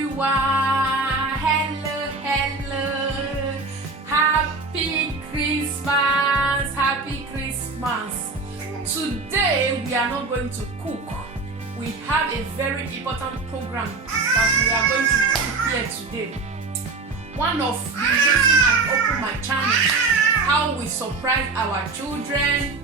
everyone. Hello. Happy Christmas. Happy Christmas. Today we are not going to cook. We have a very important program that we are going to prepare today. One of the reasons I opened my channel, how we surprise our children.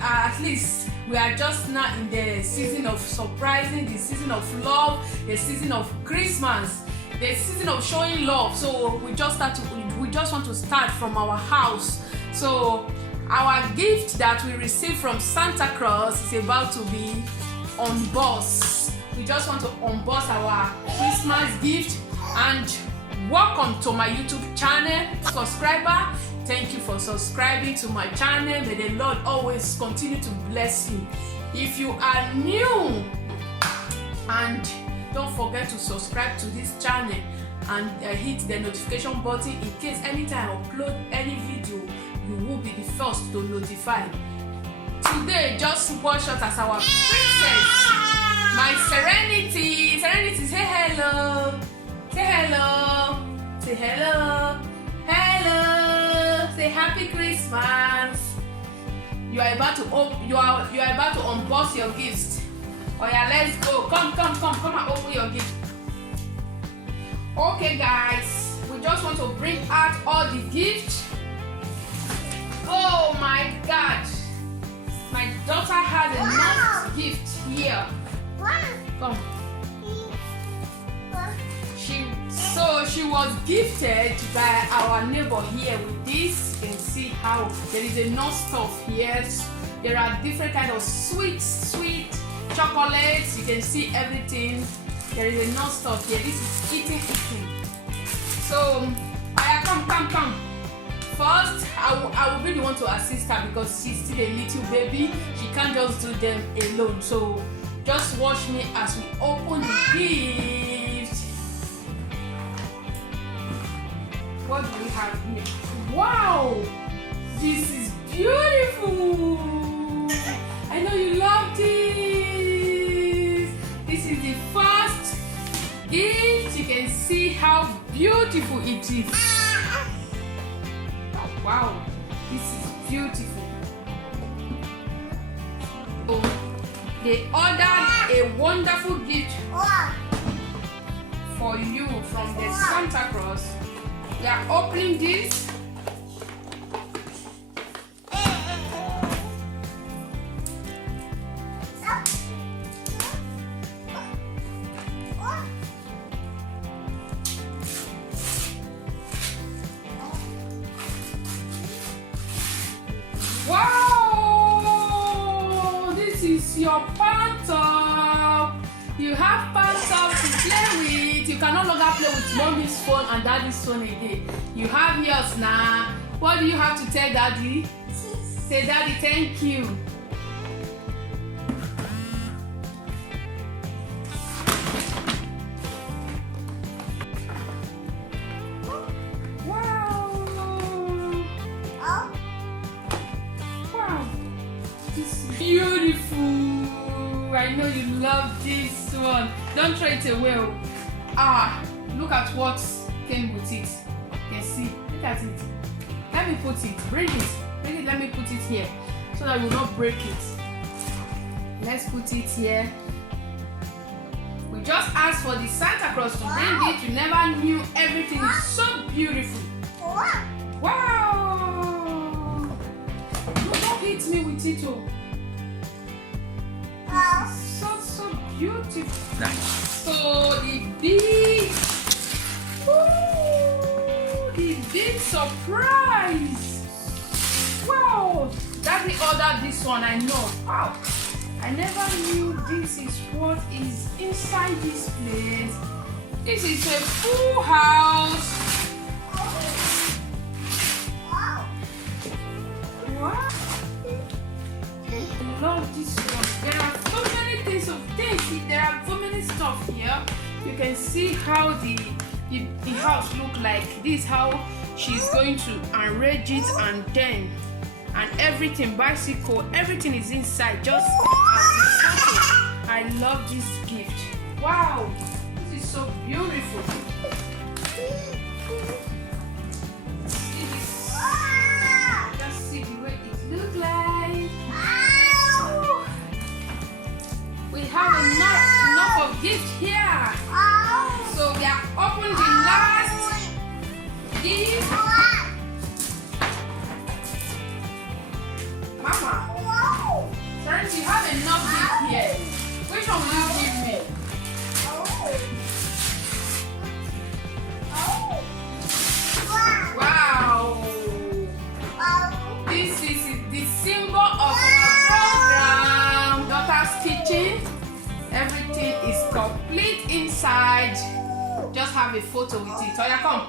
At least we are just now in the season of surprising, the season of love, the season of Christmas, the season of showing love. So we just want to start from our house. So our gift that we received from Santa Claus is about to be unboxed. We just want to unbox our Christmas gift. And welcome to my YouTube channel, subscriber. Thank you for subscribing to my channel. May the Lord always continue to bless you. If you are new, and don't forget to subscribe to this channel and hit the notification button in case anytime I upload any video, you will be the first to notify. Today, just watch us as our princess, my Serenity. Serenity, say hello. Say hello. Say hello. Hello. Say Happy Christmas. You are about to unbox your gifts. Oh yeah, let's go. Come and open your gift. Okay guys, we just want to bring out all the gifts. Oh my God, my daughter has a nice gift here. Come. She was gifted by our neighbor here with this. You can see how there is enough stuff here. There are different kind of sweet chocolates. You can see everything. There is enough stuff here. This is eating. So come. First, I will really want to assist her because she's still a little baby. She can't just do them alone. So just watch me as we open the gift. What do we have here? Wow! This is beautiful! I know you love this! This is the first gift. You can see how beautiful it is. Wow! This is beautiful. So, they ordered a wonderful gift for you from the Santa Claus. We are opening this. Wow! This is your pantop. You have pantop to play with. You can no longer play with mommy's phone and daddy's phone again. You have yours now. What do you have to tell daddy? Say daddy, thank you. Wow. Wow. This is beautiful. I know you love this one. Don't throw it away. Look at what came with it. You can see. Look at it. Let me put it. Bring it. Let me put it here so that we will not break it. Let's put it here. We just asked for the Santa Claus to bring it. You never knew everything is so beautiful. Wow! Don't hit me with it. So beautiful. Nice. So the big surprise. Wow, Daddy ordered this one. I know. Wow, I never knew this is what is inside this place. This is a full house. Wow. I love this one. There are so many things of things. There are so many stuff here. You can see how the house look like. This is how she's going to arrange it, and everything, bicycle, everything is inside. Just as it's something. I love this gift. Wow, this is so beautiful. Just see the way it looks like. We have enough of gift here. So we are opening the last gift. Mama, friends, you have enough gift here. Which one will you give me? Wow! This is the symbol of our program, Daughter's Kitchen. Everything is complete inside. Just have a photo with it. Oya, come.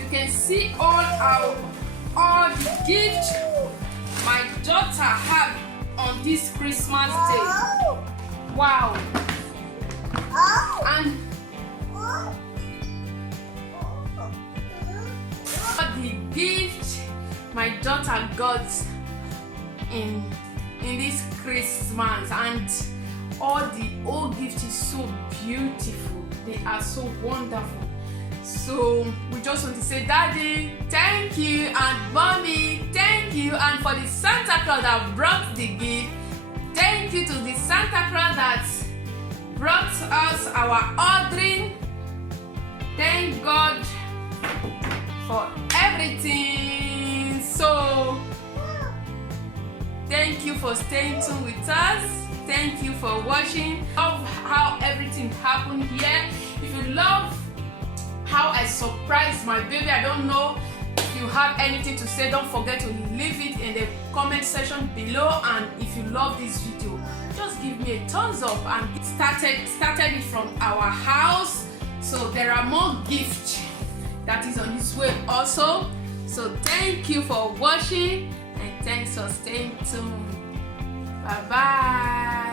You can see all the gifts my daughter had on this Christmas day. Wow! And all the gifts my daughter got in this Christmas, and all the old gifts is so beautiful. They are so wonderful. So we just want to say, Daddy, thank you, and Mommy, thank you, and for the Santa Claus that brought the gift, thank you to the Santa Claus that brought us our ordering. Thank God for everything. So thank you for staying tuned with us. Thank you for watching. Love how everything happened here. If you love how I surprised my baby, I don't know if you have anything to say, don't forget to leave it in the comment section below. And if you love this video, just give me a thumbs up. And started it from our house, so there are more gifts that is on its way also. So thank you for watching, and thanks for staying tuned. Bye bye.